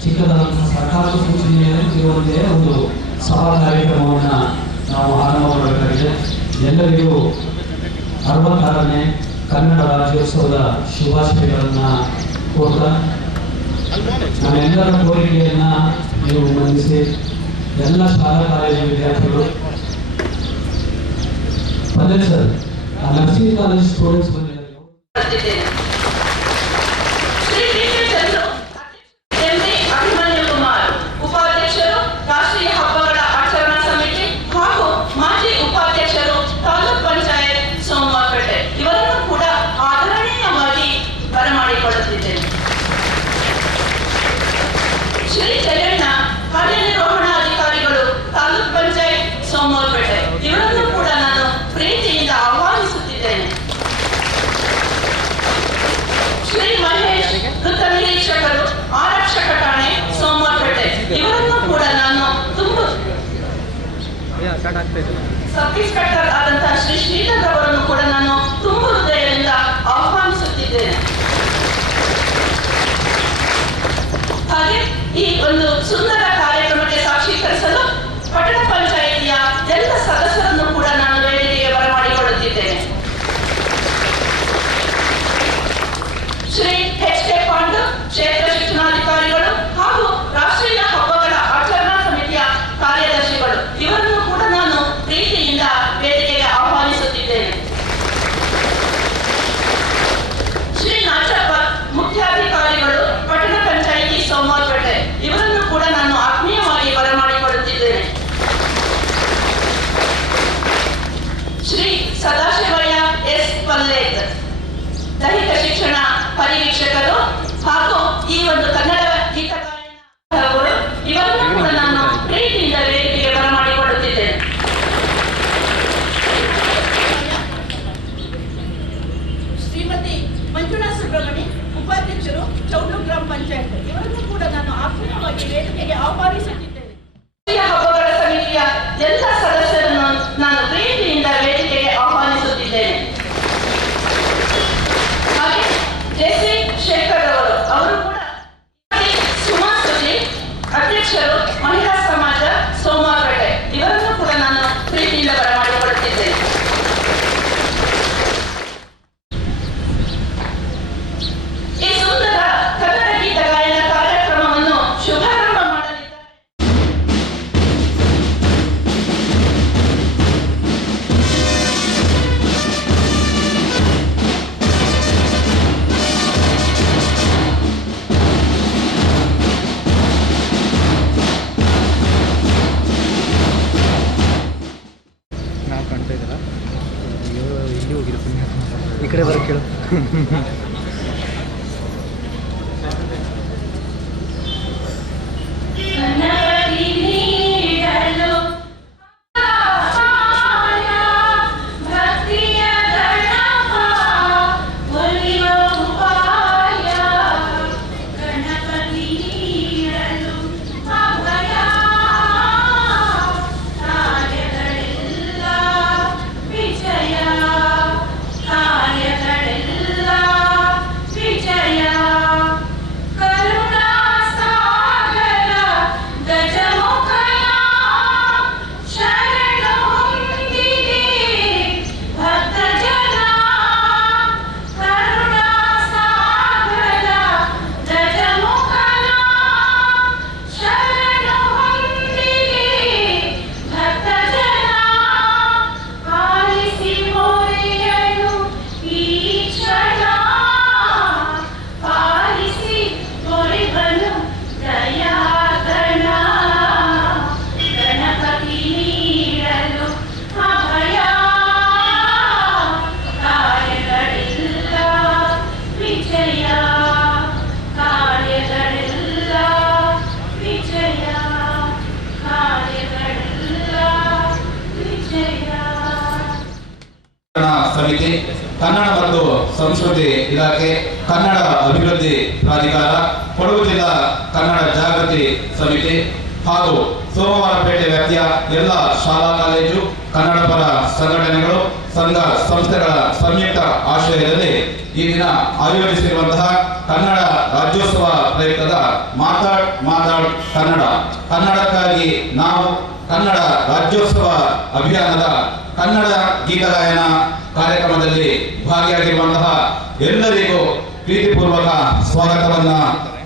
ಚಿಕ್ಕದಾದಂತಹ ಸರ್ಕಾರದ ಸೂಚನೆಯಲ್ಲಿರುವಂತೆ ಒಂದು ಸಭಾ ಕಾರ್ಯಕ್ರಮವನ್ನು ನಾವು ಆರಂಭ ಮಾಡಬೇಕಾಗಿದೆ. ಎಲ್ಲರಿಗೂ 66ನೇ ಕನ್ನಡ ರಾಜ್ಯೋತ್ಸವದ ಶುಭಾಶಯಗಳನ್ನು ಕೋರ್ತಾ ನಮ್ಮೆಲ್ಲರ ಕೋರಿಕೆಯನ್ನು ನೀವು ಮನ್ನಿಸಿ ಎಲ್ಲ ಶಾಲಾ ಕಾಲೇಜು ವಿದ್ಯಾರ್ಥಿಗಳು ಬಂದಿದೆ ಸರ್. ನರ್ಸಿಂಗ್ ಕಾಲೇಜ್ ಸ್ಟೂಡೆಂಟ್ಸ್ ಬಂದಿದ್ದಾರೆ. ಶ್ರೀ ಜಯಣ್ಣ ಕಾರ್ಯನಿರ್ವಹಣಾಧಿಕಾರಿಗಳು ತಾಲೂಕ್ ಪಂಚಾಯತ್ ಸೋಮವಾರಪೇಟೆ ಇವರನ್ನು ಕೂಡ ನಾನು ಪ್ರೀತಿಯಿಂದ ಆಹ್ವಾನಿಸುತ್ತಿದ್ದೇನೆ. ಶ್ರೀ ಮಹೇಶ್ ವೃತ್ತ ನಿರೀಕ್ಷಕರು ಆರಕ್ಷಕ ಠಾಣೆ ಸೋಮವಾರಪೇಟೆ ಇವರನ್ನು ಕೂಡ ನಾನು ಸಬ್ ಇನ್ಸ್ಪೆಕ್ಟರ್ ಆದಂತಹ ಶ್ರೀ ಶ್ರೀಧರ್ ಅವರನ್ನು ಕೂಡ ನಾನು ತುಂಬ ಹೃದಯದಿಂದ ಆಹ್ವಾನಿಸುತ್ತಿದ್ದೇನೆ. ಹಾಗೆ ಈ ಒಂದು ಸುಂದರ ಕಾರ್ಯಕ್ರಮಕ್ಕೆ ಸಾಕ್ಷೀಕರಿಸಲು ಪಟ್ಟಣ ಪಂಚಾಯಿತಿಯ ಎಲ್ಲ ಸದಸ್ಯರನ್ನು ಕೂಡ ನಾನು ವೇದಿಕೆಗೆ ಬರಮಾಡಿಕೊಳ್ಳುತ್ತಿದ್ದೇನೆ. ಶ್ರೀ HK ಪಾಂಡು ಕ್ಷೇತ್ರ ಶಿಕ್ಷಣಾಧಿಕಾರಿಗಳು ಹಾಗೂ ರಾಷ್ಟ್ರೀಯ ಹಬ್ಬಗಳ ಆಚರಣಾ ಸಮಿತಿಯ ಕಾರ್ಯದರ್ಶಿಗಳು ಇವರನ್ನು ಕೂಡ ನಾನು ಪ್ರೀತಿಯಿಂದ ವೇದಿಕೆಗೆ ಆಹ್ವಾನಿಸುತ್ತಿದ್ದೇನೆ. ಶ್ರೀ ನಾಚಪ್ಪ ಮುಖ್ಯಾಧಿಕಾರಿಗಳು ಪಟ್ಟಣ ಪಂಚಾಯಿತಿ ಸೋಮವಾರಪೇಟೆ ಇವರನ್ನು ಕೂಡ ನಾನು ಆತ್ಮೀಯವಾಗಿ ಬರಮಾಡಿಕೊಳ್ಳುತ್ತಿದ್ದೇನೆ. ಶ್ರೀ ಸದಾಶಿವಯ್ಯ ಎಸ್ ಪಲ್ಲೇತ್ ದೈಹಿಕ ಶಿಕ್ಷಣ ಪರಿವೀಕ್ಷಕರು ಹಾಗೂ ಈ ಒಂದು ಕನ್ನಡ ಗೀತ ಗಾಯನ ಇವರನ್ನು ಕೂಡ ನಾನು ಪ್ರೀತಿಯಿಂದ ವೇದಿಕೆಗೆ ಬರಮಾಡಿಕೊಳ್ಳುತ್ತಿದ್ದೇನೆ. ಶ್ರೀಮತಿ ಮಂಜುಳಾ ಸುಬ್ರಹ್ಮಣಿ ಉಪಾಧ್ಯಕ್ಷರು ಚೌಡ್ಲು ಗ್ರಾಮ ಪಂಚಾಯತ್ ಇವರನ್ನು ಕೂಡ ನಾನು ಆತ್ಮೀಯವಾಗಿ ವೇದಿಕೆಗೆ ಆಹ್ವಾನಿಸುತ್ತಿದ್ದೇನೆ. ಹಬ್ಬಗಳ ಸಮಿತಿಯ ಎಲ್ಲ ಸದಸ್ಯರನ್ನು ನಾನು ಪ್ರೀತಿಯಿಂದ ವೇದಿಕೆಗೆ ಆಹ್ವಾನಿಸುತ್ತಿದ್ದೇನೆ. ಹಾಗೆ ಜೆಸಿ ಶೇಖರ್ ಅವರು ಕೂಡ ಸುಮಾ ಸುಜಿ ಅಧ್ಯಕ್ಷರು ಮಹಿಳಾ ಸಮಾಜ ಸೋಮವಾರಪೇಟೆ ಇವರನ್ನು ಕೂಡ ನಾನು ಪ್ರೀತಿಯಿಂದ ಬರಮಾಡಿಕೊಳ್ಳುತ್ತಿದ್ದೇನೆ. ಈ ಸುಂದರ ಕನ್ನಡ ಗೀತ ಗಾಯನ ಕಾರ್ಯಕ್ರಮವನ್ನು ಶುಭಾರಂಭ ಮಾಡಲಿದ್ದಾರೆ. ನಾವು ಕಾಣ್ತಾ ಇದ್ದೀರಾ? ಇಲ್ಲಿ ಹೋಗಿರೋ ಈ ಕಡೆ ಬರೋ ಕೇಳು. ಸಮಿತಿ, ಕನ್ನಡ ಮತ್ತು ಸಂಸ್ಕೃತಿ ಇಲಾಖೆ, ಕನ್ನಡ ಅಭಿವೃದ್ಧಿ ಪ್ರಾಧಿಕಾರ, ಕೊಡಗು ಜಿಲ್ಲಾ ಕನ್ನಡ ಜಾಗೃತಿ ಸಮಿತಿ ಹಾಗೂ ಸೋಮವಾರಪೇಟೆ ವ್ಯಾಪ್ತಿಯ ಎಲ್ಲ ಶಾಲಾ ಕಾಲೇಜು ಸಂಘ ಸಂಸ್ಥೆಗಳ ಸಂಯುಕ್ತ ಆಶ್ರಯದಲ್ಲಿ ಈ ದಿನ ಆಯೋಜಿಸಿರುವಂತಹ ಕನ್ನಡ ರಾಜ್ಯೋತ್ಸವ ಪ್ರಯುಕ್ತದ ಮಾತಾಡ್ ಕನ್ನಡ, ಕನ್ನಡಕ್ಕಾಗಿ ನಾವು ಕನ್ನಡ ರಾಜ್ಯೋತ್ಸವ ಅಭಿಯಾನದ ಕನ್ನಡ ಗೀತಗಾಯನ ಕಾರ್ಯಕ್ರಮದಲ್ಲಿ ಭಾಗಿಯಾಗಿರುವಂತಹ ಎಲ್ಲರಿಗೂ ಪ್ರೀತಿಪೂರ್ವಕ ಸ್ವಾಗತವನ್ನ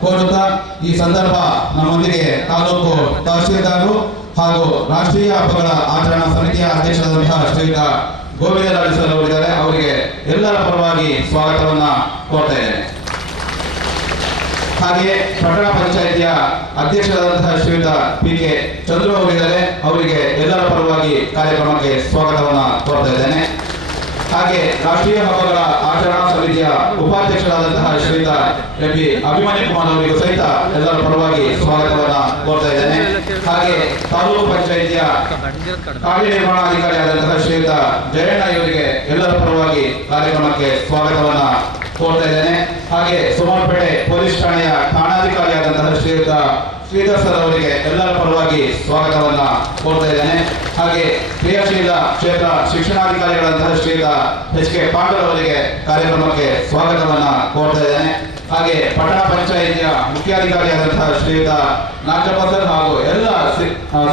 ಕೋರುತ್ತಾ ಈ ಸಂದರ್ಭ ನಮ್ಮೊಂದಿಗೆ ತಾಲೂಕು ತಹಶೀಲ್ದಾರರು ಹಾಗೂ ರಾಷ್ಟ್ರೀಯ ಹಬ್ಬಗಳ ಆಚರಣಾ ಸಮಿತಿಯ ಅಧ್ಯಕ್ಷರಾದಂತಹ ಶ್ರೀಯುತ ಗೋವಿಂದರಾಜು ಸರ್ ಅವರಿದ್ದಾರೆ. ಅವರಿಗೆ ಎಲ್ಲರ ಪರವಾಗಿ ಸ್ವಾಗತವನ್ನ ಕೋರ್ತಾ ಇದ್ದೇನೆ. ಹಾಗೆಯೇ ಪಟ್ಟಣ ಪಂಚಾಯಿತಿಯ ಅಧ್ಯಕ್ಷರಾದಂತಹ ಶ್ರೀಯುತ PK ಚಂದ್ರು ಅವರಿದ್ದಾರೆ. ಅವರಿಗೆ ಎಲ್ಲರ ಪರವಾಗಿ ಕಾರ್ಯಕ್ರಮಕ್ಕೆ ಸ್ವಾಗತವನ್ನ ಕೋರ್ತಾ ಇದ್ದೇನೆ. ಹಾಗೆ ರಾಷ್ಟ್ರೀಯ ಹಬ್ಬಗಳ ಆಚರಣಾ ಸಮಿತಿಯ ಉಪಾಧ್ಯಕ್ಷರಾದಂತಹ ಶ್ರೀಯುತ MP ಅಭಿಮನ್ಯು ಕುಮಾರ್ ಅವರಿಗೂ ಸಹಿತ ಎಲ್ಲರ ಪರವಾಗಿ ಸ್ವಾಗತವನ್ನ ಕೋರ್ತಾ ಇದ್ದೇನೆ. ಹಾಗೆ ತಾಲೂಕು ಪಂಚಾಯಿತಿಯ ಕಾರ್ಯನಿರ್ವಹಣಾಧಿಕಾರಿಯಾದಂತಹ ಶ್ರೀಯುತ ಜಯಣ್ಣ ಇವರಿಗೆ ಎಲ್ಲರ ಪರವಾಗಿ ಕಾರ್ಯಕ್ರಮಕ್ಕೆ ಸ್ವಾಗತವನ್ನ ಕೋರ್ತಾ ಇದ್ದೇನೆ. ಹಾಗೆ ಸೋಮವಾರಪೇಟೆ ಪೊಲೀಸ್ ಠಾಣೆಯ ಠಾಣಾಧಿಕಾರಿಯಾದಂತಹ ಶ್ರೀಯುತ ಶ್ರೀಧರ್ ಸರ್ ಅವರಿಗೆ ಎಲ್ಲರ ಪರವಾಗಿ ಸ್ವಾಗತವನ್ನ ಕೋರ್ತಾ ಇದ್ದೇನೆ. ಹಾಗೆ ಕ್ರಿಯಾಶೀಲ ಕ್ಷೇತ್ರ ಶಿಕ್ಷಣಾಧಿಕಾರಿಗಳಂತಹ ಶ್ರೀಯುತ HK ಪಾಂಡಲ್ ಅವರಿಗೆ ಕಾರ್ಯಕ್ರಮಕ್ಕೆ ಸ್ವಾಗತವನ್ನ ಕೋರ್ತಾ ಇದ್ದೇನೆ. ಹಾಗೆ ಪಟ್ಟಣ ಪಂಚಾಯಿತಿಯ ಮುಖ್ಯಾಧಿಕಾರಿಯಾದಂತಹ ಶ್ರೀಯುತ ನಾಗಪ್ಪ ಸರ್ ಹಾಗೂ ಎಲ್ಲ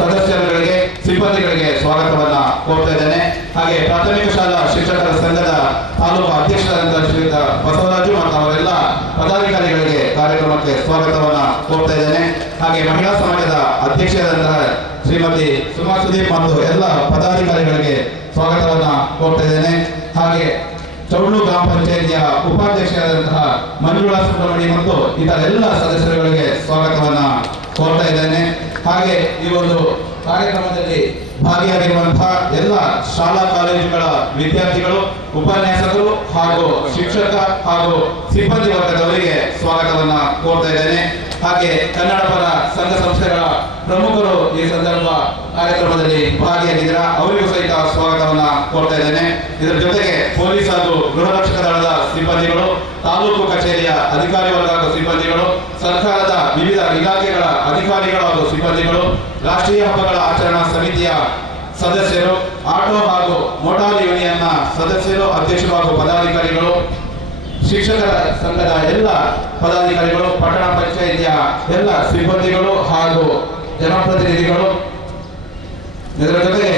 ಸದಸ್ಯರುಗಳಿಗೆ ಸಿಬ್ಬಂದಿಗಳಿಗೆ ಸ್ವಾಗತವನ್ನ ಕೋರ್ತಾ ಇದ್ದೇನೆ. ಹಾಗೆ ಪ್ರಾಥಮಿಕ ಶಾಲಾ ಶಿಕ್ಷಕರ ಸಂಘದ ತಾಲೂಕು ಅಧ್ಯಕ್ಷರಾದಂತಹ ಶ್ರೀಯುತ ಬಸವರಾಜು ಮತ್ತು ಅವರೆಲ್ಲ ಪದಾಧಿಕಾರಿಗಳಿಗೆ ಕಾರ್ಯಕ್ರಮಕ್ಕೆ ಸ್ವಾಗತವನ್ನ ಕೋರ್ತಾ ಇದ್ದೇನೆ. ಹಾಗೆ ಮಹಿಳಾ ಸಮಾಜದ ಅಧ್ಯಕ್ಷರಾದಂತಹ ಶ್ರೀಮತಿ ಸುಮಾ ಸುದೀಪ್ ಮತ್ತು ಎಲ್ಲ ಪದಾಧಿಕಾರಿಗಳಿಗೆ ಸ್ವಾಗತವನ್ನ ಕೋರ್ತಾ ಇದ್ದೇನೆ. ಹಾಗೆ ಚೌಡ್ಲು ಗ್ರಾಮ ಪಂಚಾಯಿತಿಯ ಉಪಾಧ್ಯಕ್ಷರಾದಂತಹ ಮಂಜುಳಾ ಸುಬ್ರಹ್ಮಣ್ಯ ಮತ್ತು ಇತರ ಎಲ್ಲ ಸದಸ್ಯರುಗಳಿಗೆ ಸ್ವಾಗತವನ್ನ ಕೋರ್ತಾ ಇದ್ದೇನೆ. ಹಾಗೆ ಈ ಒಂದು ಕಾರ್ಯಕ್ರಮದಲ್ಲಿ ಭಾಗಿಯಾಗಿರುವಂತಹ ಎಲ್ಲ ಶಾಲಾ ಕಾಲೇಜುಗಳ ವಿದ್ಯಾರ್ಥಿಗಳು, ಉಪನ್ಯಾಸಕರು ಹಾಗೂ ಶಿಕ್ಷಕ ಹಾಗೂ ಸಿಬ್ಬಂದಿ ವರ್ಗದವರಿಗೆ ಸ್ವಾಗತವನ್ನ ಕೋರ್ತಾ ಇದ್ದೇನೆ. ಹಾಗೆ ಕನ್ನಡ ಪರ ಸಂಘ ಸಂಸ್ಥೆಗಳ ಪ್ರಮುಖರು ಈ ಸಂದರ್ಭ ಕಾರ್ಯಕ್ರಮದಲ್ಲಿ ಭಾಗಿಯಾಗಿದ್ದೀರಾ, ಅವರಿಗೂ ಸಹಿತ ಸ್ವಾಗತವನ್ನ ಕೋರ್ತಾ ಇದ್ದೇನೆ. ಇದರ ಜೊತೆಗೆ ಪೊಲೀಸ್ ಹಾಗೂ ಗೃಹ ರಕ್ಷಕ ದಳದ ಸಿಬ್ಬಂದಿಗಳು, ತಾಲೂಕು ಕಚೇರಿಯ ಅಧಿಕಾರಿ ವರ್ಗ ಹಾಗೂ ಸಿಬ್ಬಂದಿಗಳು, ಸರ್ಕಾರದ ವಿವಿಧ ಇಲಾಖೆಗಳ ಅಧಿಕಾರಿಗಳು ಹಾಗೂ ಸಿಬ್ಬಂದಿಗಳು, ರಾಷ್ಟ್ರೀಯ ಹಬ್ಬಗಳ ಆಚರಣಾ ಸಮಿತಿಯ ಸದಸ್ಯರು, ಆಟೋ ಹಾಗೂ ಮೋಟಾರ್ ಯೂನಿಯನ್ನ ಸದಸ್ಯರು, ಅಧ್ಯಕ್ಷರು ಹಾಗೂ ಪದಾಧಿಕಾರಿಗಳು, ಶಿಕ್ಷಕರ ಸಂಘದ ಎಲ್ಲ ಪದಾಧಿಕಾರಿಗಳು, ಪಟ್ಟಣ ಪಂಚಾಯಿತಿಯ ಎಲ್ಲ ಸಿಬ್ಬಂದಿಗಳು ಹಾಗೂ ಜನಪ್ರತಿನಿಧಿಗಳು, ಇದರ ಜೊತೆಗೆ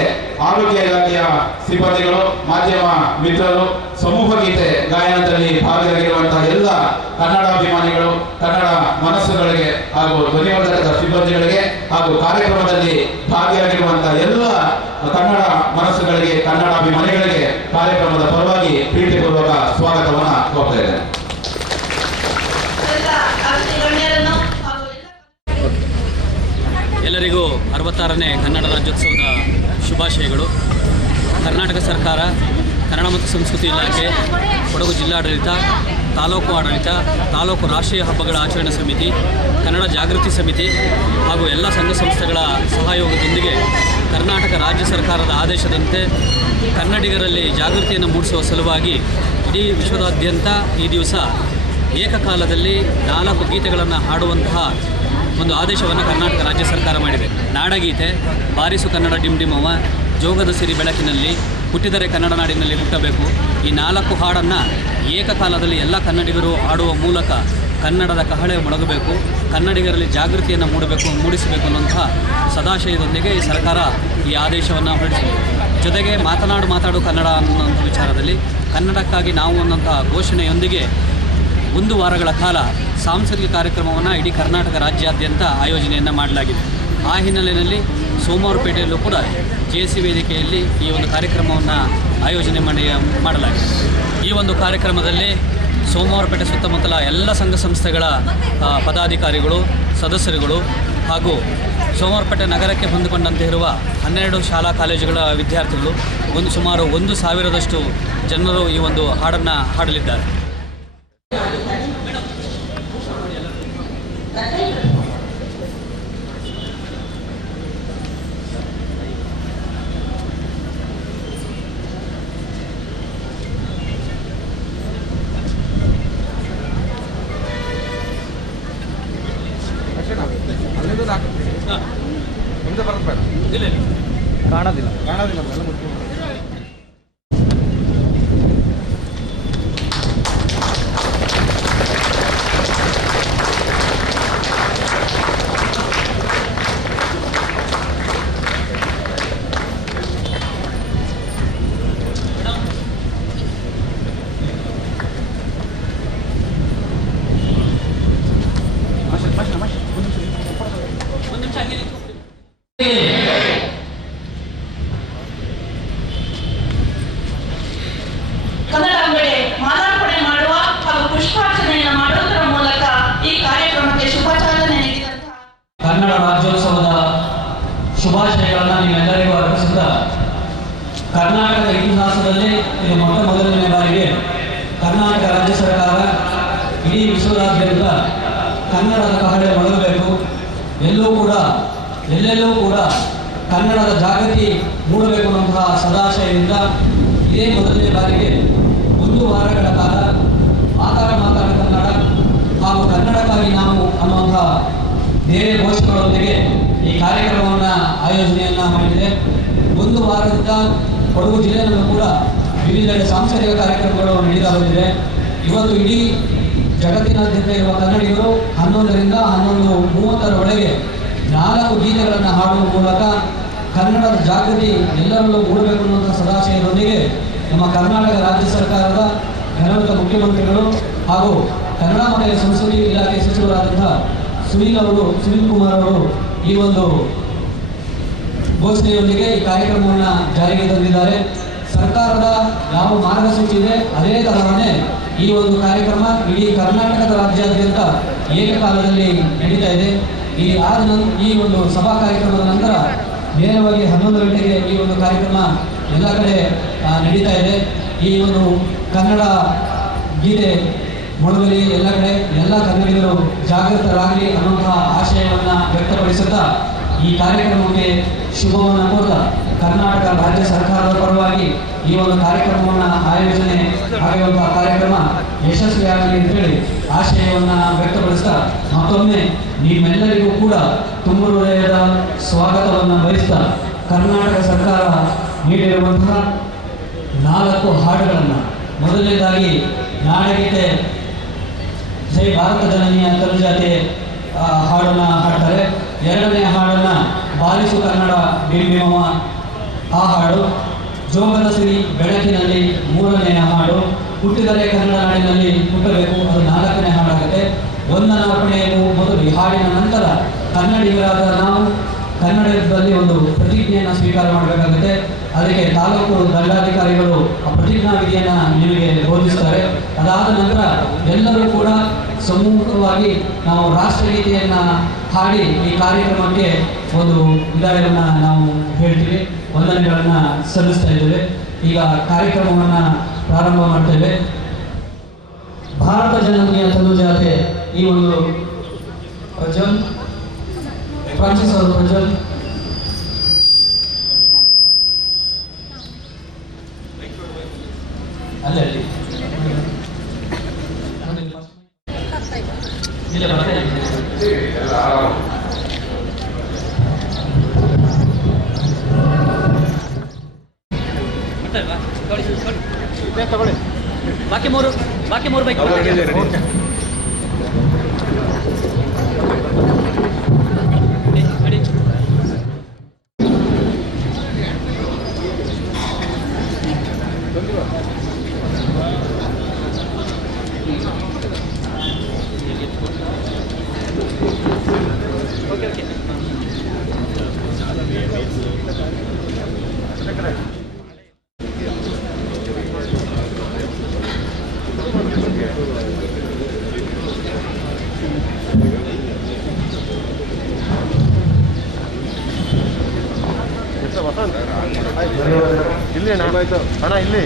ಆರೋಗ್ಯ ಇಲಾಖೆಯ ಸಿಬ್ಬಂದಿಗಳು, ಮಾಧ್ಯಮ ಮಿತ್ರರು, ಸಮೂಹ ಗೀತೆ ಗಾಯನದಲ್ಲಿ ಭಾಗಿಯಾಗಿರುವಂತಹ ಎಲ್ಲ ಕನ್ನಡಾಭಿಮಾನಿಗಳು, ಕನ್ನಡ ಮನಸ್ಸುಗಳಿಗೆ ಹಾಗೂ ಧ್ವನಿವರ್ಧಕದ ಸಿಬ್ಬಂದಿಗಳಿಗೆ ಹಾಗೂ ಕಾರ್ಯಕ್ರಮದಲ್ಲಿ ಭಾಗಿಯಾಗಿರುವಂತಹ ಎಲ್ಲ ಕನ್ನಡ ಮನಸ್ಸುಗಳಿಗೆ, ಕನ್ನಡಾಭಿಮಾನಿಗಳಿಗೆ ಕಾರ್ಯಕ್ರಮದ ಪರವಾಗಿ ಪ್ರೀತಿಪೂರ್ವಕ ಸ್ವಾಗತವನ್ನ ಕೋರ್ತಾ ಇದ್ದೇನೆ. ಎಲ್ಲರಿಗೂ 66ನೇ ಕನ್ನಡ ರಾಜ್ಯೋತ್ಸವದ ಶುಭಾಶಯಗಳು. ಕರ್ನಾಟಕ ಸರ್ಕಾರ, ಕನ್ನಡ ಮತ್ತು ಸಂಸ್ಕೃತಿ ಇಲಾಖೆ, ಕೊಡಗು ಜಿಲ್ಲಾಡಳಿತ, ತಾಲೂಕು ಆಡಳಿತ, ತಾಲೂಕು ರಾಷ್ಟ್ರೀಯ ಹಬ್ಬಗಳ ಆಚರಣಾ ಸಮಿತಿ, ಕನ್ನಡ ಜಾಗೃತಿ ಸಮಿತಿ ಹಾಗೂ ಎಲ್ಲ ಸಂಘ ಸಂಸ್ಥೆಗಳ ಸಹಯೋಗದೊಂದಿಗೆ ಕರ್ನಾಟಕ ರಾಜ್ಯ ಸರ್ಕಾರದ ಆದೇಶದಂತೆ ಕನ್ನಡಿಗರಲ್ಲಿ ಜಾಗೃತಿಯನ್ನು ಮೂಡಿಸುವ ಸಲುವಾಗಿ ಇಡೀ ವಿಶ್ವದಾದ್ಯಂತ ಈ ದಿವಸ ಏಕಕಾಲದಲ್ಲಿ 4 ಗೀತೆಗಳನ್ನು ಹಾಡುವಂತಹ ಒಂದು ಆದೇಶವನ್ನು ಕರ್ನಾಟಕ ರಾಜ್ಯ ಸರ್ಕಾರ ಮಾಡಿದೆ. ನಾಡಗೀತೆ, ಬಾರಿಸು ಕನ್ನಡ ಡಿಂಡಿಮವ್ವ, ಜೋಗದ ಸಿರಿ ಬೆಳಕಿನಲ್ಲಿ, ಹುಟ್ಟಿದರೆ ಕನ್ನಡ ನಾಡಿನಲ್ಲಿ ಹುಟ್ಟಬೇಕು, ಈ 4 ಹಾಡನ್ನು ಏಕಕಾಲದಲ್ಲಿ ಎಲ್ಲ ಕನ್ನಡಿಗರು ಹಾಡುವ ಮೂಲಕ ಕನ್ನಡದ ಕಹಳೆ ಮೊಳಗಬೇಕು, ಕನ್ನಡಿಗರಲ್ಲಿ ಜಾಗೃತಿಯನ್ನು ಮೂಡಿಸಬೇಕು ಅನ್ನುವಂತಹ ಸದಾಶಯದೊಂದಿಗೆ ಈ ಸರ್ಕಾರ ಈ ಆದೇಶವನ್ನು ಹೊರಡಿಸಿದೆ. ಜೊತೆಗೆ ಮಾತಾಡು ಕನ್ನಡ ಅನ್ನುವಂಥ ವಿಚಾರದಲ್ಲಿ ಕನ್ನಡಕ್ಕಾಗಿ ನಾವು ಅನ್ನುವಂಥ ಘೋಷಣೆಯೊಂದಿಗೆ 1 ವಾರಗಳ ಕಾಲ ಸಾಂಸ್ಕೃತಿಕ ಕಾರ್ಯಕ್ರಮವನ್ನು ಇಡೀ ಕರ್ನಾಟಕ ರಾಜ್ಯಾದ್ಯಂತ ಆಯೋಜನೆಯನ್ನು ಮಾಡಲಾಗಿದೆ. ಆ ಹಿನ್ನೆಲೆಯಲ್ಲಿ ಸೋಮವಾರಪೇಟೆಯಲ್ಲೂ ಕೂಡ JC ವೇದಿಕೆಯಲ್ಲಿ ಈ ಒಂದು ಕಾರ್ಯಕ್ರಮವನ್ನು ಆಯೋಜನೆ ಮಾಡಲಾಗಿದೆ. ಈ ಒಂದು ಕಾರ್ಯಕ್ರಮದಲ್ಲಿ ಸೋಮವಾರಪೇಟೆ ಸುತ್ತಮುತ್ತಲ ಎಲ್ಲ ಸಂಘ ಸಂಸ್ಥೆಗಳ ಪದಾಧಿಕಾರಿಗಳು, ಸದಸ್ಯರುಗಳು ಹಾಗೂ ಸೋಮವಾರಪೇಟೆ ನಗರಕ್ಕೆ ಹೊಂದಿಕೊಂಡಂತೆ ಇರುವ 12 ಶಾಲಾ ಕಾಲೇಜುಗಳ ವಿದ್ಯಾರ್ಥಿಗಳು ಸುಮಾರು 1,000ದಷ್ಟು ಜನರು ಈ ಒಂದು ಹಾಡನ್ನು ಹಾಡಲಿದ್ದಾರೆ. ಕಾಣೋದಿಲ್ಲ ಕನ್ನಡ ರಾಜ್ಯೋತ್ಸವದ ಶುಭಾಶಯಗಳನ್ನು ನೀವೆಲ್ಲರಿಗೂ ಅರ್ಪಿಸುತ್ತಾ, ಕರ್ನಾಟಕದ ಇತಿಹಾಸದಲ್ಲಿ ಇದು ಮೊದಲನೇ ಬಾರಿಗೆ ಕರ್ನಾಟಕ ರಾಜ್ಯ ಸರ್ಕಾರ ಇಡೀ ವಿಶ್ವದಾದ್ಯಂತ ಕನ್ನಡದ ಕಹಳೆ ಮೊಳಗಬೇಕು, ಎಲ್ಲೆಲ್ಲೂ ಕೂಡ ಕನ್ನಡದ ಜಾಗೃತಿ ಮೂಡಬೇಕು ಅನ್ನುವಂತಹ ಸದಾಶಯದಿಂದ ಇದೇ ಮೊದಲನೇ ಬಾರಿಗೆ 1 ವಾರಗಳ ಕಾಲ ಮಾತಾಡ ಕನ್ನಡ ಹಾಗೂ ಕನ್ನಡಕ್ಕಾಗಿ ನಾವು ಅನ್ನುವಂತಹ ಬೇರೆ ಘೋಷಗಳೊಂದಿಗೆ ಈ ಕಾರ್ಯಕ್ರಮವನ್ನು ಆಯೋಜನೆಯನ್ನು ಮಾಡಿದೆ. 1 ವಾರದಿಂದ ಕೊಡಗು ಜಿಲ್ಲೆಯಲ್ಲೂ ಕೂಡ ವಿವಿಧೆಡೆ ಸಾಂಸ್ಕೃತಿಕ ಕಾರ್ಯಕ್ರಮಗಳು ನಡೀತಾ ಬಂದಿದೆ. ಇವತ್ತು ಇಡೀ ಜಗತ್ತಿನಾದ್ಯಂತ ಇರುವ ಕನ್ನಡಿಗರು 11ರಿಂದ 11:30 4 ಗೀತೆಗಳನ್ನು ಹಾಡುವ ಮೂಲಕ ಕನ್ನಡದ ಜಾಗೃತಿ ಎಲ್ಲರಲ್ಲೂ ಮೂಡಬೇಕು ಅನ್ನುವಂಥ ಸದಾಶಯದೊಂದಿಗೆ ನಮ್ಮ ಕರ್ನಾಟಕ ರಾಜ್ಯ ಸರ್ಕಾರದ ಘನವಂತ ಮುಖ್ಯಮಂತ್ರಿಗಳು ಹಾಗೂ ಕನ್ನಡ ಮತ್ತು ಸಂಸ್ಕೃತಿ ಇಲಾಖೆ ಸಚಿವರಾದಂತಹ ಸುನೀಲ್ ಕುಮಾರ್ ಅವರು ಈ ಒಂದು ಘೋಷಣೆಯೊಂದಿಗೆ ಈ ಕಾರ್ಯಕ್ರಮವನ್ನು ಜಾರಿಗೆ ತಂದಿದ್ದಾರೆ. ಸರ್ಕಾರದ ಯಾವ ಮಾರ್ಗಸೂಚಿ ಇದೆ ಅದೇ ತರಹನೇ ಈ ಒಂದು ಕಾರ್ಯಕ್ರಮ ಇಡೀ ಕರ್ನಾಟಕದ ರಾಜ್ಯಾದ್ಯಂತ ಏಕಕಾಲದಲ್ಲಿ ನಡೀತಾ ಇದೆ. ಈ ಒಂದು ಸಭಾ ಕಾರ್ಯಕ್ರಮದ ನಂತರ ನೇರವಾಗಿ 11 ಗಂಟೆಗೆ ಈ ಒಂದು ಕಾರ್ಯಕ್ರಮ ಎಲ್ಲ ಕಡೆ ನಡೀತಾ ಇದೆ. ಈ ಒಂದು ಕನ್ನಡ ಗೀತೆ ಮೊಳಗಲಿ ಎಲ್ಲ ಕಡೆ ಎಲ್ಲ ಕನ್ನಡಿಗರು ಜಾಗೃತರಾಗಲಿ ಅನ್ನುವಂತಹ ಆಶಯವನ್ನು ವ್ಯಕ್ತಪಡಿಸುತ್ತಾ ಈ ಕಾರ್ಯಕ್ರಮಕ್ಕೆ ಶುಭವನ್ನು ಕೋರುತ್ತಾ ಕರ್ನಾಟಕ ರಾಜ್ಯ ಸರ್ಕಾರದ ಪರವಾಗಿ ಈ ಒಂದು ಕಾರ್ಯಕ್ರಮವನ್ನು ಆಯೋಜನೆ ಆಗಿರುವಂತಹ ಕಾರ್ಯಕ್ರಮ ಯಶಸ್ವಿಯಾಗಲಿ ಅಂತೇಳಿ ಆಶಯವನ್ನು ವ್ಯಕ್ತಪಡಿಸ್ತಾ ಮತ್ತೊಮ್ಮೆ ನಿಮ್ಮೆಲ್ಲರಿಗೂ ಕೂಡ ತುಂಬ ಹೃದಯದ ಸ್ವಾಗತವನ್ನು ಬಯಸ್ತಾ ಕರ್ನಾಟಕ ಸರ್ಕಾರ ನೀಡಿರುವಂತಹ 4 ಹಾಡುಗಳನ್ನು ಮೊದಲನೇದಾಗಿ ನಾಡಗೀತೆ ಜೈ ಭಾರತ ಜನನಿಯ ತನುಜಾತೆ ಹಾಡನ್ನು ಹಾಡ್ತಾರೆ. 2ನೇ ಹಾಡನ್ನು ಬಾರಿಸು ಕನ್ನಡ ಬಿಂಬಿಮವ ಆ ಹಾಡು, ಜೋಗದ ಸಿರಿ ಬೆಳಕಿನಲ್ಲಿ 3ನೇ ಹಾಡು, ಹುಟ್ಟಿದರೆ ಕನ್ನಡ ನಾಡಿನಲ್ಲಿ ಹುಟ್ಟಬೇಕು ಅದು 4ನೇ ಹಾಡಾಗುತ್ತೆ. ವಂದನಾರ್ಪಣೆಯು ಮೊದಲು ಈ ಹಾಡಿನ ನಂತರ ಕನ್ನಡಿಗರಾದ ನಾವು ಕನ್ನಡದಲ್ಲಿ ಒಂದು ಪ್ರತಿಜ್ಞೆಯನ್ನು ಸ್ವೀಕಾರ ಮಾಡಬೇಕಾಗುತ್ತೆ. ಅದಕ್ಕೆ ತಾಲೂಕು ದಂಡಾಧಿಕಾರಿಗಳು ಆ ಪ್ರತಿಜ್ಞಾ ವಿಧಿಯನ್ನು ನಿಮಗೆ ಬೋಧಿಸ್ತಾರೆ. ಅದಾದ ನಂತರ ಎಲ್ಲರೂ ಕೂಡ ಸಮೂಹವಾಗಿ ನಾವು ರಾಷ್ಟ್ರಗೀತೆಯನ್ನು ಹಾಡಿ ಈ ಕಾರ್ಯಕ್ರಮಕ್ಕೆ ಒಂದು ವಿದಾಯವನ್ನು ನಾವು ಹೇಳ್ತೀವಿ, ವಂದನೆಗಳನ್ನು ಸಲ್ಲಿಸ್ತಾ ಇದ್ದೇವೆ. ಈಗ ಕಾರ್ಯಕ್ರಮವನ್ನು ಪ್ರಾರಂಭ ಮಾಡ್ತೇವೆ. ಭಾರತ ಜನನಿಯ ತನುಜಾತೆ ಈ ಒಂದು ಪ್ರಜ್ವಲ್ ಫ್ರಾನ್ಸಿಸ್ ಅವರು ಪ್ರಜ್ವಲ್ ಅಲ್ಲೇ ತಗೊಳ್ಳಿ. ಬಾಕಿ ಮೂರು ಬೈಕ್ ಇಲ್ಲಿ ಅಣ್ಣ ಇಲ್ಲಿ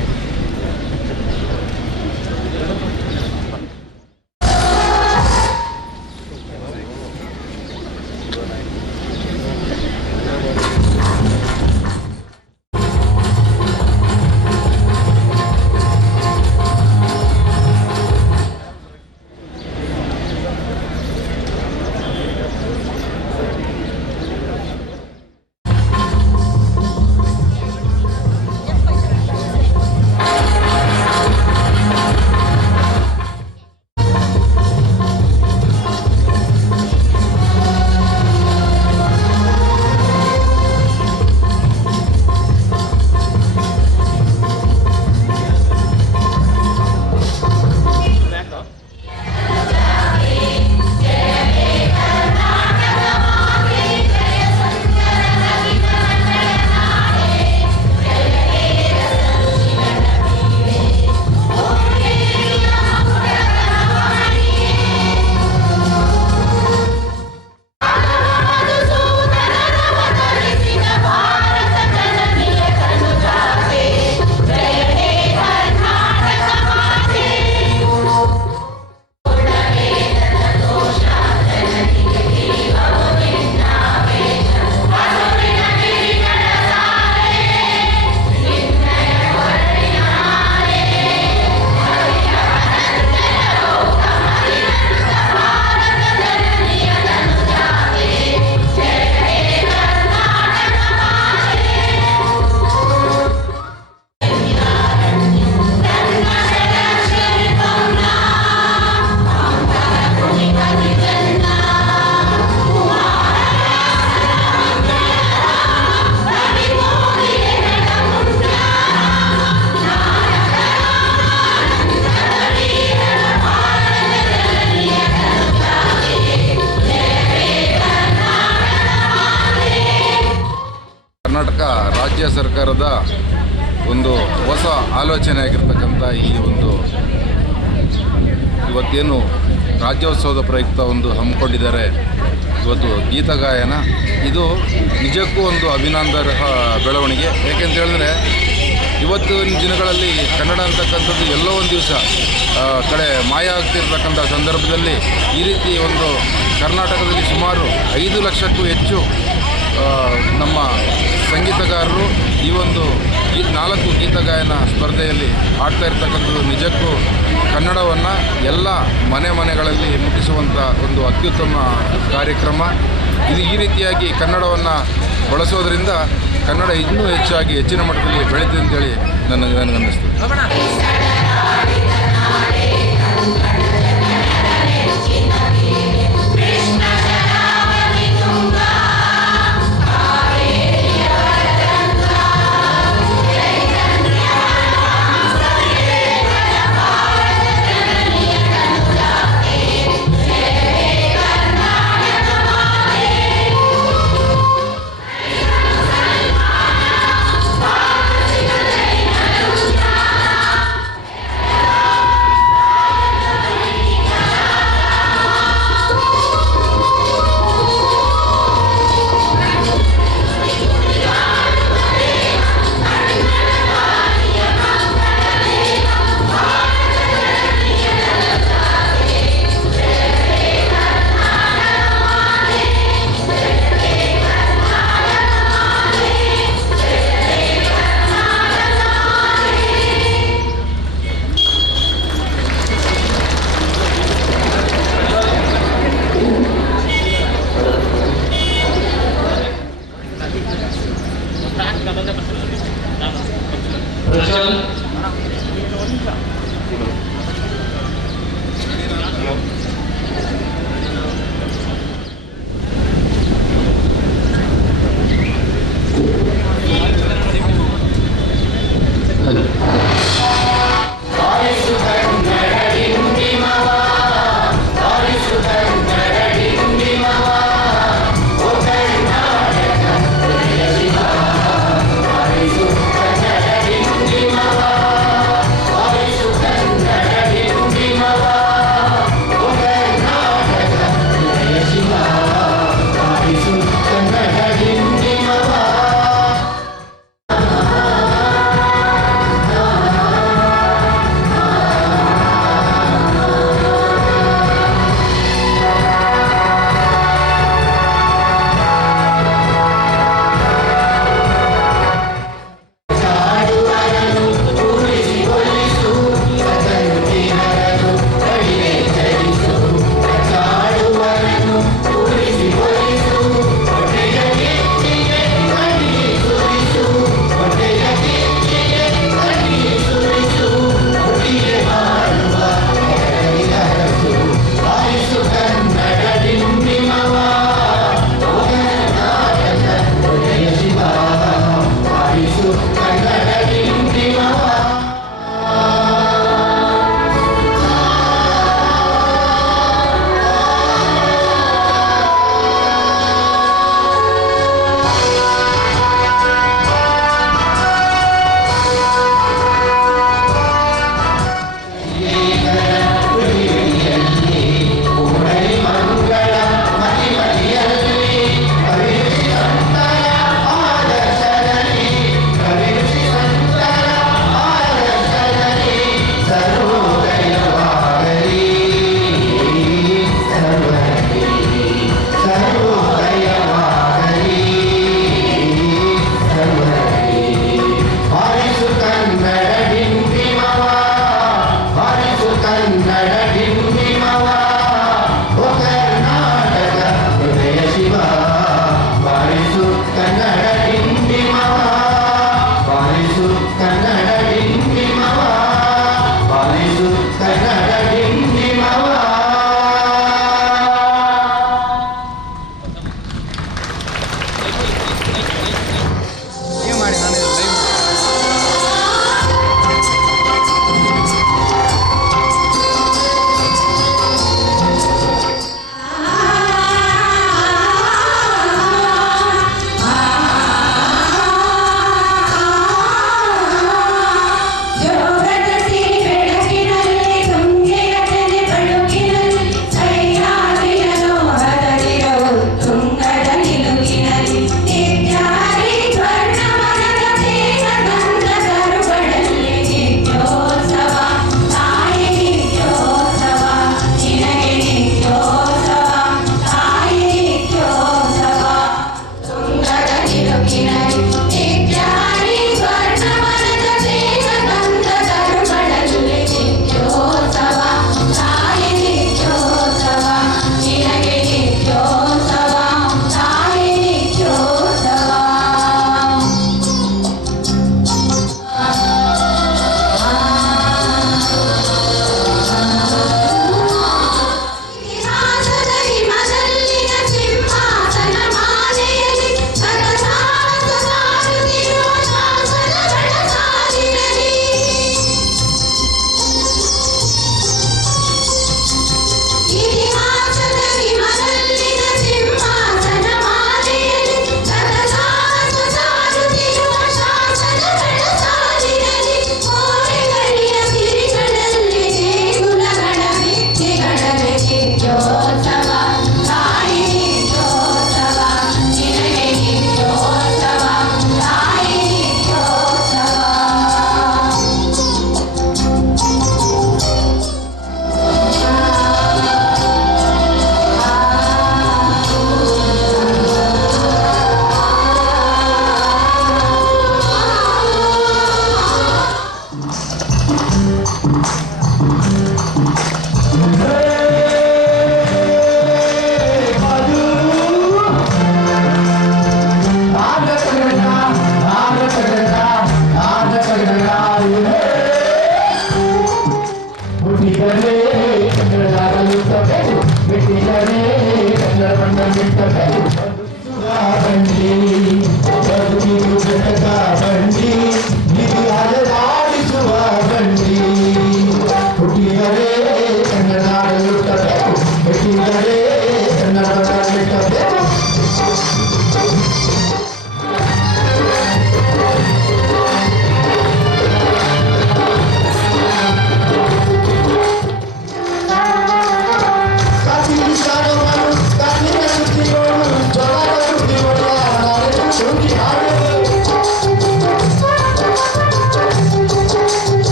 ರಾಜ್ಯ ಸರ್ಕಾರದ ಒಂದು ಹೊಸ ಆಲೋಚನೆ ಆಗಿರ್ತಕ್ಕಂಥ ಈ ಒಂದು ಇವತ್ತೇನು ರಾಜ್ಯೋತ್ಸವದ ಪ್ರಯುಕ್ತ ಒಂದು ಹಮ್ಮಿಕೊಂಡಿದ್ದಾರೆ ಇವತ್ತು ಗೀತಗಾಯನ, ಇದು ನಿಜಕ್ಕೂ ಒಂದು ಅಭಿನಂದನಾರ್ಹ ಬೆಳವಣಿಗೆ. ಏಕೆಂತ ಹೇಳಿದ್ರೆ ಇವತ್ತಿನ ದಿನಗಳಲ್ಲಿ ಕನ್ನಡ ಅಂತಕ್ಕಂಥದ್ದು ಎಲ್ಲೋ ಒಂದು ದಿವಸ ಕಡೆ ಮಾಯ ಆಗ್ತಿರ್ತಕ್ಕಂಥ ಸಂದರ್ಭದಲ್ಲಿ ಈ ರೀತಿ ಒಂದು ಕರ್ನಾಟಕದಲ್ಲಿ ಸುಮಾರು 5 ಲಕ್ಷಕ್ಕೂ ಹೆಚ್ಚು ನಮ್ಮ ಸಂಗೀತಗಾರರು ಈ ಒಂದು 4 ಗೀತಗಾಯನ ಸ್ಪರ್ಧೆಯಲ್ಲಿ ಆಡ್ತಾ ಇರ್ತಕ್ಕಂಥದ್ದು ನಿಜಕ್ಕೂ ಕನ್ನಡವನ್ನು ಎಲ್ಲ ಮನೆಗಳಲ್ಲಿ ಮುಟ್ಟಿಸುವಂಥ ಒಂದು ಅತ್ಯುತ್ತಮ ಕಾರ್ಯಕ್ರಮ ಇದು. ಈ ರೀತಿಯಾಗಿ ಕನ್ನಡವನ್ನು ಬಳಸೋದ್ರಿಂದ ಕನ್ನಡ ಇನ್ನೂ ಹೆಚ್ಚಾಗಿ ಹೆಚ್ಚಿನ ಮಟ್ಟದಲ್ಲಿ ಬೆಳೀತದೆ ಅಂತೇಳಿ ನನಗನ್ನಿಸ್ತದೆ.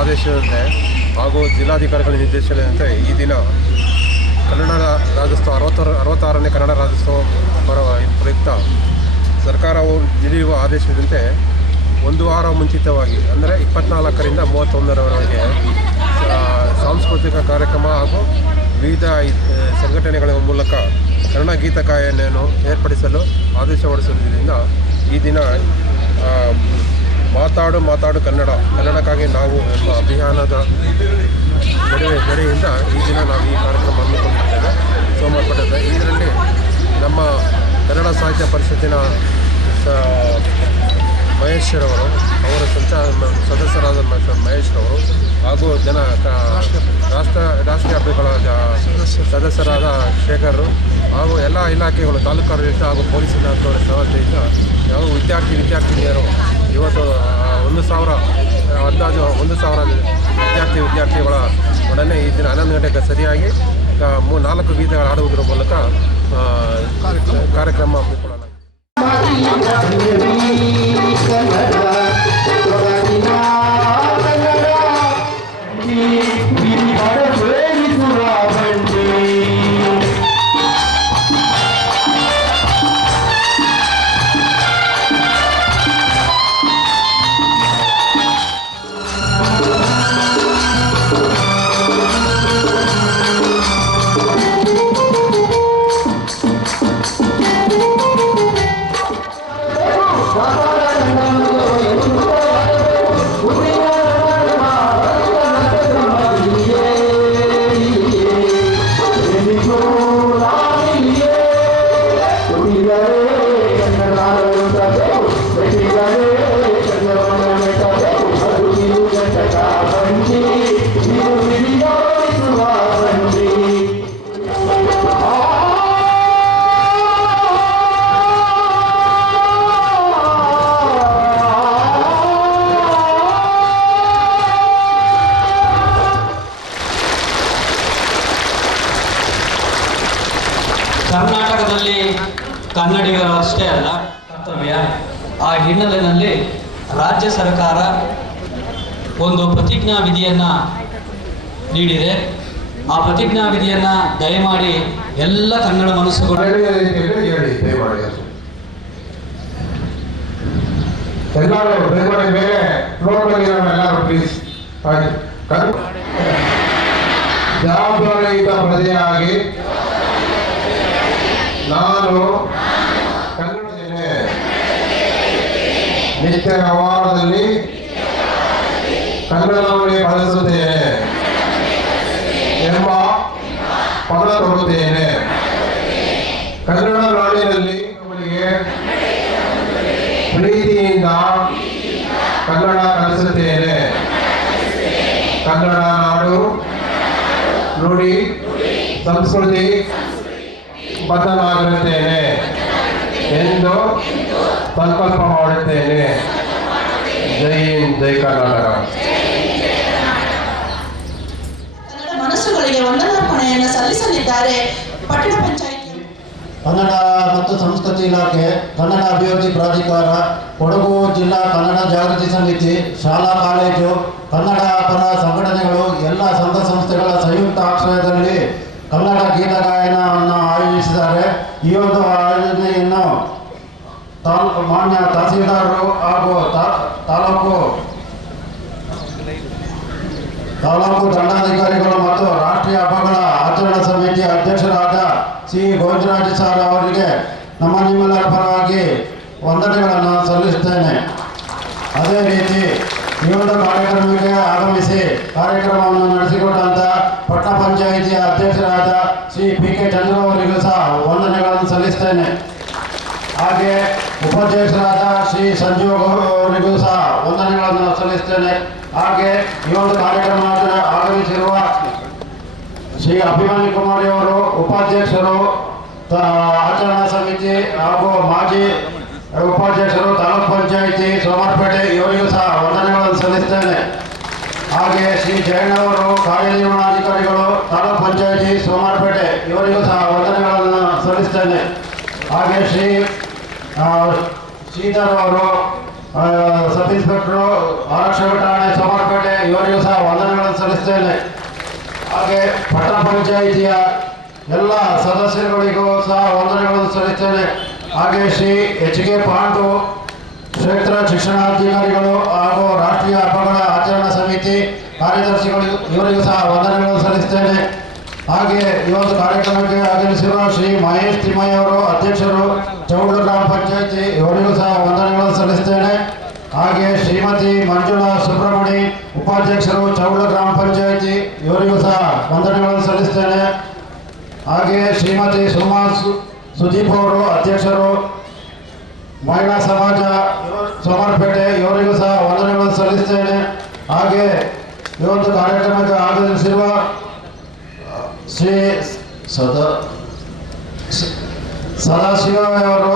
ಆದೇಶದಂತೆ ಹಾಗೂ ಜಿಲ್ಲಾಧಿಕಾರಿಗಳ ನಿರ್ದೇಶನದಂತೆ ಈ ದಿನ ಕನ್ನಡ ರಾಜ್ಯೋತ್ಸವ 66ನೇ ಕನ್ನಡ ರಾಜ್ಯೋತ್ಸವ ಪ್ರಯುಕ್ತ ಸರ್ಕಾರವು ನೀಡಿರುವ ಆದೇಶದಂತೆ ಒಂದು ವಾರ ಮುಂಚಿತವಾಗಿ ಅಂದರೆ 24ರಿಂದ 31ರವರೆಗೆ ಸಾಂಸ್ಕೃತಿಕ ಕಾರ್ಯಕ್ರಮ ಹಾಗೂ ವಿವಿಧ ಸಂಘಟನೆಗಳ ಮೂಲಕ ಕನ್ನಡ ಗೀತ ಗಾಯನವನ್ನು ಏರ್ಪಡಿಸಲು ಆದೇಶ ಹೊರಡಿಸಿರುವುದರಿಂದ ಈ ದಿನ ಮಾತಾಡು ಕನ್ನಡಕ್ಕಾಗಿ ನಾವು ಎಂಬ ಅಭಿಯಾನದ ನಡೆಯಿಂದ ಈ ದಿನ ನಾವು ಈ ಕಾರ್ಯಕ್ರಮ ಹಮ್ಮಿಕೊಂಡಿದ್ದೇವೆ ಸೋಮವಾರ. ಇದರಲ್ಲಿ ನಮ್ಮ ಕನ್ನಡ ಸಾಹಿತ್ಯ ಪರಿಷತ್ತಿನ ಮಹೇಶ್ರವರು, ಅವರ ಸದಸ್ಯರಾದ ಮಹೇಶ್ರವರು ಹಾಗೂ ರಾಷ್ಟ್ರೀಯ ಹಬ್ಬಗಳ ಸದಸ್ಯರಾದ ಶೇಖರ್ ಹಾಗೂ ಎಲ್ಲ ಇಲಾಖೆಗಳು, ತಾಲೂಕಾಡಳಿತ ಹಾಗೂ ಪೊಲೀಸ್ ಇಲಾಖೆಗಳ ಸಹಜದಿಂದ ಯಾವ ವಿದ್ಯಾರ್ಥಿನಿಯರು ಇವತ್ತು 1,000 ಅಂದಾಜು 1,000 ವಿದ್ಯಾರ್ಥಿಗಳ ಒಡನೆ ಈ ದಿನ 11 ಗಂಟೆಗೆ ಸರಿಯಾಗಿ 4 ಗೀತೆಗಳು ಹಾಡುವುದರ ಮೂಲಕ ಕಾರ್ಯಕ್ರಮ ಹಮ್ಮಿಕೊಳ್ಳಲಾಗಿದೆ. ಕರ್ನಾಟಕದಲ್ಲಿ ಕನ್ನಡಿಗರು ಅಷ್ಟೇ ಅಲ್ಲ, ಕರ್ತವ್ಯ. ಆ ಹಿನ್ನೆಲೆಯಲ್ಲಿ ರಾಜ್ಯ ಸರ್ಕಾರ ಒಂದು ಪ್ರತಿಜ್ಞಾ ವಿಧಿಯನ್ನು ನೀಡಿದೆ. ಆ ಪ್ರತಿಜ್ಞಾ ವಿಧಿಯನ್ನು ದಯಮಾಡಿ ಎಲ್ಲ ಕನ್ನಡ ಮನಸ್ಸುಗಳು ಎಲ್ಲರೂ ದಯಮಾಡಿ ಬೇರೆ ಎಲ್ಲರೂ ಪ್ಲೀಸ್ ಜವಾಬ್ದಾರಿಯುತ ಪ್ರಜೆಯಾಗಿ ನಾನು ಕನ್ನಡ ಜನ ನಿತ್ಯ ವ್ಯವಹಾರದಲ್ಲಿ ಕನ್ನಡವನ್ನು ಬಳಸುತ್ತೇನೆ ಎಂಬ ಪದ ತೊಡುತ್ತೇನೆ. ಕನ್ನಡ ನಾಡಿನಲ್ಲಿ ಅವರಿಗೆ ಪ್ರೀತಿಯಿಂದ ಕನ್ನಡ ಕಲಿಸುತ್ತೇನೆ. ಕನ್ನಡ ನಾಡು ನುಡಿ ಸಂಸ್ಕೃತಿ ಬದ್ಧನಾಗಿರುತ್ತೇನೆ ಎಂದು ಸಂಕಲ್ಪ ಮಾಡುತ್ತೇನೆ. ಜೈ ಕರ್ನಾಟಕ. ಕನ್ನಡ ಮನಸ್ಸುಗಳಿಗೆ ವಂದನಾರ್ಪಣೆಯನ್ನು ಸಲ್ಲಿಸಲಿದ್ದಾರೆ ಪಟ್ಟಣ ಪಂಚಾಯಿತಿ ಕನ್ನಡ ಮತ್ತು ಸಂಸ್ಕೃತಿ ಇಲಾಖೆ, ಕನ್ನಡ ಅಭಿವೃದ್ಧಿ ಪ್ರಾಧಿಕಾರ, ಕೊಡಗು ಜಿಲ್ಲಾ ಕನ್ನಡ ಜಾಗೃತಿ ಸಮಿತಿ, ಶಾಲಾ ಕಾಲೇಜು, ಕನ್ನಡ ಪರ ಸಂಘಟನೆಗಳು, ಎಲ್ಲ ಸಂಘ ಸಂಸ್ಥೆಗಳ ಸಂಯುಕ್ತ ಆಶ್ರಯದಲ್ಲಿ ಕನ್ನಡ ಗೀತ ಗಾಯನವನ್ನು ಆಯೋಜಿಸಿದ್ದಾರೆ. ಈ ಒಂದು ಆಯೋಜನೆಯನ್ನು ಮಾನ್ಯ ತಹಸೀಲ್ದಾರರು ಹಾಗೂ ತಾಲೂಕು ದಂಡಾಧಿಕಾರಿಗಳು ಮತ್ತು ರಾಷ್ಟ್ರೀಯ ಹಬ್ಬಗಳ ಆಚರಣಾ ಸಮಿತಿಯ ಅಧ್ಯಕ್ಷರಾದ ಸಿ ಗೋವಿಂದರಾಜ ಸರ್ ಅವರಿಗೆ ನಿಮ್ಮೆಲ್ಲರ ಪರವಾಗಿ ವಂದನೆಗಳನ್ನು ಸಲ್ಲಿಸುತ್ತೇನೆ. ಅದೇ ರೀತಿ ಈ ಒಂದು ಕಾರ್ಯಕ್ರಮಕ್ಕೆ ಆಗಮಿಸಿ ಕಾರ್ಯಕ್ರಮವನ್ನು ನಡೆಸಿಕೊಟ್ಟಂತ ಪಟ್ಟಣ ಪಂಚಾಯಿತಿಯ ಅಧ್ಯಕ್ಷರಾದ ಶ್ರೀ ಪಿ ಕೆ ಚಂದ್ರ ಅವರಿಗೂ ಸಹ ವಂದನೆಗಳನ್ನು ಸಲ್ಲಿಸ್ತೇನೆ. ಹಾಗೆ ಉಪಾಧ್ಯಕ್ಷರಾದ ಶ್ರೀ ಸಂಜೀವ್ ಅವರಿಗೂ ಸಹ ವಂದನೆಗಳನ್ನು ಸಲ್ಲಿಸ್ತೇನೆ. ಹಾಗೆ ಈ ಒಂದು ಕಾರ್ಯಕ್ರಮಕ್ಕೆ ಆಗಮಿಸಿರುವ ಶ್ರೀ ಅಭಿಮಾನಿ ಕುಮಾರಿ ಅವರು ಉಪಾಧ್ಯಕ್ಷರು, ಆಚರಣಾ ಸಮಿತಿ ಹಾಗೂ ಮಾಜಿ ಉಪಾಧ್ಯಕ್ಷರು, ತಾಲೂಕ್ ಪಂಚಾಯಿತಿ ಸೋಮವಾರಪೇಟೆ, ಇವರಿಗೂ ಸಹ ವಂದನೆಗಳನ್ನು ಸಲ್ಲಿಸ್ತೇನೆ. ಹಾಗೆ ಶ್ರೀ ಜಯಣ್ಣವರು ಕಾರ್ಯನಿರ್ವಹಣಾಧಿಕಾರಿಗಳು, ತಾಲೂಕ್ ಪಂಚಾಯಿತಿ ಸೋಮವಾರಪೇಟೆ, ಇವರಿಗೂ ಸಹ ವಂದನೆಗಳನ್ನು ಸಲ್ಲಿಸ್ತೇನೆ. ಹಾಗೆ ಶ್ರೀ ಶ್ರೀಧರ್ ಅವರು ಸಬ್ ಇನ್ಸ್ಪೆಕ್ಟರು, ಆರಕ್ಷಕ ಠಾಣೆ ಸೋಮವಾರಪೇಟೆ, ಇವರಿಗೂ ಸಹ ವಂದನೆಗಳನ್ನು ಸಲ್ಲಿಸ್ತೇನೆ. ಹಾಗೆ ಪಟ್ಟಣ ಪಂಚಾಯಿತಿಯ ಎಲ್ಲ ಸದಸ್ಯರುಗಳಿಗೂ ಸಹ ವಂದನೆಗಳನ್ನು ಸಲ್ಲಿಸ್ತೇನೆ. ಹಾಗೆ ಶ್ರೀ ಎಚ್ ಕೆ ಪಾಂಡು ಕ್ಷೇತ್ರ ಶಿಕ್ಷಣಾಧಿಕಾರಿಗಳು ಹಾಗೂ ರಾಷ್ಟ್ರೀಯ ಹಬ್ಬಗಳ ಆಚರಣಾ ಸಮಿತಿ ಕಾರ್ಯದರ್ಶಿಗಳು, ಇವರಿಗೂ ಸಹ ವಂದನೆಗಳನ್ನು ಸಲ್ಲಿಸ್ತೇನೆ. ಹಾಗೆ ಈ ಒಂದು ಕಾರ್ಯಕ್ರಮಕ್ಕೆ ಆಗಮಿಸಿರುವ ಶ್ರೀ ಮಹೇಶ್ ತಿಮ್ಮಯ್ಯ ಅವರು ಅಧ್ಯಕ್ಷರು, ಚೌಡೂರು ಗ್ರಾಮ ಪಂಚಾಯಿತಿ, ಇವರಿಗೂ ಸಹ ವಂದನೆಗಳನ್ನು ಸಲ್ಲಿಸ್ತೇನೆ. ಹಾಗೆ ಶ್ರೀಮತಿ ಮಂಜುಳಾ ಸುಬ್ರಹ್ಮಣಿ ಉಪಾಧ್ಯಕ್ಷರು, ಚೌಡೂರು ಗ್ರಾಮ ಪಂಚಾಯಿತಿ, ಇವರಿಗೂ ಸಹ ವಂದನೆಗಳನ್ನು ಸಲ್ಲಿಸ್ತೇನೆ. ಹಾಗೆ ಶ್ರೀಮತಿ ಸುಮಾ ಸುದೀಪ್ ಅವರು ಅಧ್ಯಕ್ಷರು, ಮಹಿಳಾ ಸಮಾಜ ಸೋಮವಾರಪೇಟೆ, ಇವರಿಗೂ ಸಹ ವಂದನೆಗಳನ್ನು ಸಲ್ಲಿಸ್ತೇನೆ. ಹಾಗೆ ಈ ಒಂದು ಕಾರ್ಯಕ್ರಮಕ್ಕೆ ಆಗಮಿಸಿರುವ ಶ್ರೀ ಸದಾಶಿವ ಅವರು,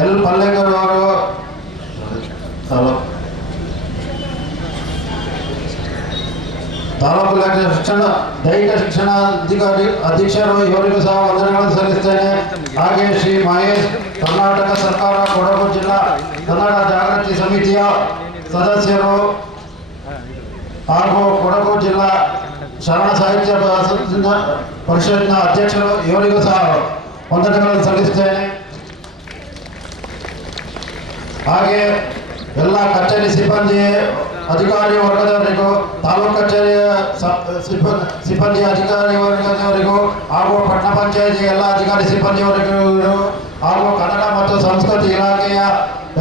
ಎಲ್ ಪಲ್ಲೇಕರ್ ಅವರು, ತಾಲೂಕು ದೈಹಿಕ ಶಿಕ್ಷಣಾಧಿಕಾರಿ ಅಧೀಕ್ಷರು, ಇವರಿಗೂ ಸಹ ವಂದನೆಗಳನ್ನು ಸಲ್ಲಿಸ್ತೇನೆ. ಹಾಗೆ ಶ್ರೀ ಮಹೇಶ್, ಕರ್ನಾಟಕ ಸರ್ಕಾರ ಕೊಡಗು ಜಿಲ್ಲಾ ಕನ್ನಡ ಜಾಗೃತಿ ಸಮಿತಿಯ ಸದಸ್ಯರು ಹಾಗೂ ಕೊಡಗು ಜಿಲ್ಲಾ ಶರಣ ಸಾಹಿತ್ಯ ಪರಿಷತ್ನ ಅಧ್ಯಕ್ಷರು, ಇವರಿಗೂ ಸಹ ವಂದನೆಗಳನ್ನು ಸಲ್ಲಿಸ್ತೇನೆ. ಹಾಗೆ ಎಲ್ಲ ಕಚೇರಿ ಸಿಬ್ಬಂದಿ ಅಧಿಕಾರಿ ವರ್ಗದವರಿಗೂ, ತಾಲೂಕು ಕಚೇರಿಯ ಸಿಬ್ಬಂದಿ ಅಧಿಕಾರಿ ವರ್ಗದವರಿಗೂ ಹಾಗೂ ಪಟ್ಟಣ ಪಂಚಾಯಿತಿ ಎಲ್ಲ ಅಧಿಕಾರಿ ಸಿಬ್ಬಂದಿಯವರಿಗೂ ಹಾಗೂ ಕನ್ನಡ ಮತ್ತು ಸಂಸ್ಕೃತಿ ಇಲಾಖೆಯ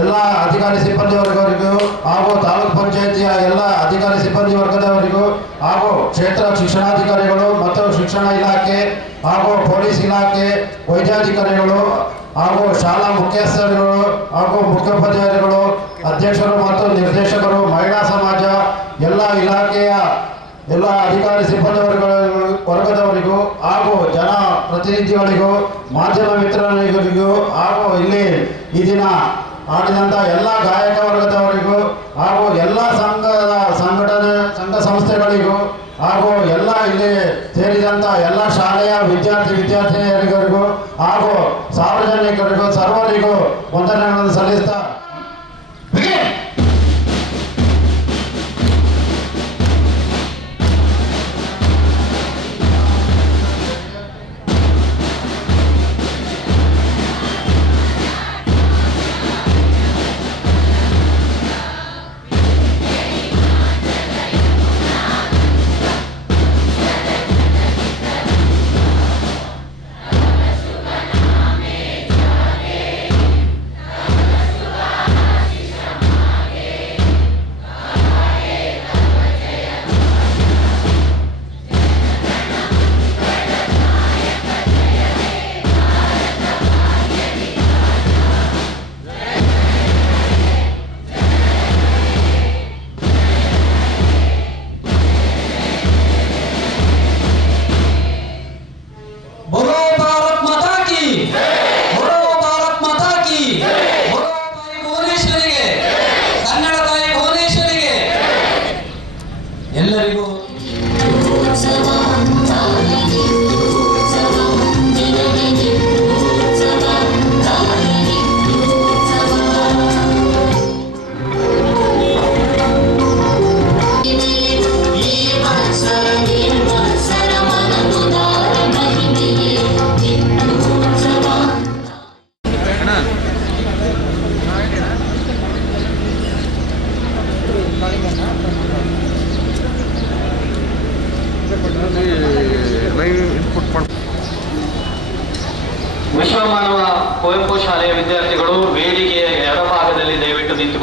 ಎಲ್ಲ ಅಧಿಕಾರಿ ಸಿಬ್ಬಂದಿ ವರ್ಗವರಿಗೂ ಹಾಗೂ ತಾಲೂಕು ಪಂಚಾಯಿತಿಯ ಎಲ್ಲ ಅಧಿಕಾರಿ ಸಿಬ್ಬಂದಿ ವರ್ಗದವರಿಗೂ ಹಾಗೂ ಕ್ಷೇತ್ರ ಶಿಕ್ಷಣಾಧಿಕಾರಿಗಳು ಮತ್ತು ಶಿಕ್ಷಣ ಇಲಾಖೆ ಹಾಗೂ ಪೊಲೀಸ್ ಇಲಾಖೆ, ವೈದ್ಯಾಧಿಕಾರಿಗಳು ಹಾಗೂ ಶಾಲಾ ಮುಖ್ಯಸ್ಥರುಗಳು ಹಾಗೂ ಮುಖ್ಯೋಪಾಧ್ಯಾಯರುಗಳು, ಅಧ್ಯಕ್ಷರು ಮತ್ತು ನಿರ್ದೇಶಕರು, ಮಹಿಳಾ ಸಮಾಜ, ಎಲ್ಲ ಇಲಾಖೆಯ ಎಲ್ಲ ಅಧಿಕಾರಿ ಸಿಬ್ಬಂದಿ ವರ್ಗದವರಿಗೂ ಹಾಗೂ ಜನ ಪ್ರತಿನಿಧಿಗಳಿಗೂ, ಮಾಧ್ಯಮ ಮಿತ್ರರಿಗೂ ಹಾಗೂ ಇಲ್ಲಿ ಈ ದಿನ ಆಡಿದಂಥ ಎಲ್ಲ ಗಾಯಕ ವರ್ಗದವರಿಗೂ ಹಾಗೂ ಎಲ್ಲ ಸಂಘ ಸಂಸ್ಥೆಗಳಿಗೂ ಹಾಗೂ ಎಲ್ಲ ಇಲ್ಲಿ ಸೇರಿದಂಥ ಎಲ್ಲ ಶಾಲೆಯ ವಿದ್ಯಾರ್ಥಿನಿಯರಿಗೂ ಹಾಗೂ ಸಾರ್ವಜನಿಕರಿಗೂ ಸರ್ವರಿಗೂ ವಂದನೆಗಳನ್ನು ಸಲ್ಲಿಸ್ತಾ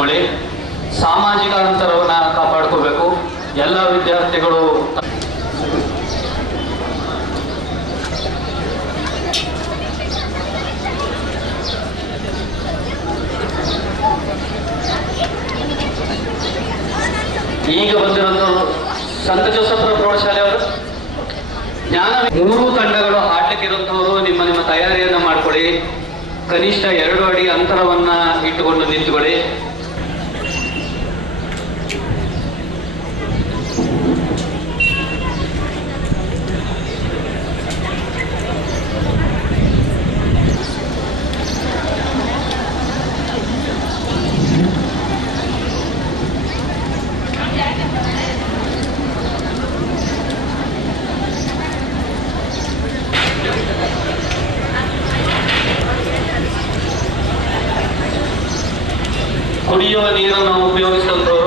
ನಿಂತ್ಕೊಳ್ಳಿ. ಸಾಮಾಜಿಕ ಅಂತರವನ್ನು ಕಾಪಾಡ್ಕೋಬೇಕು. ಎಲ್ಲ ವಿದ್ಯಾರ್ಥಿಗಳು ಈಗ ಬಂದಿರೋದು ಸಂತ ಜೋಸಫರ ಪ್ರೌಢಶಾಲೆಯವರು ಜ್ಞಾನ. 3 ತಂಡಗಳು ಆಟಕ್ಕಿರುವಂಥವರು ನಿಮ್ಮ ತಯಾರಿಯನ್ನು ಮಾಡ್ಕೊಳ್ಳಿ. ಕನಿಷ್ಠ 2 ಅಡಿ ಅಂತರವನ್ನ ಇಟ್ಟುಕೊಂಡು ನಿಂತುಕೊಳ್ಳಿ. ಕುಡಿಯುವ ನೀರನ್ನು ಉಪಯೋಗಿಸಿದಂಥವರು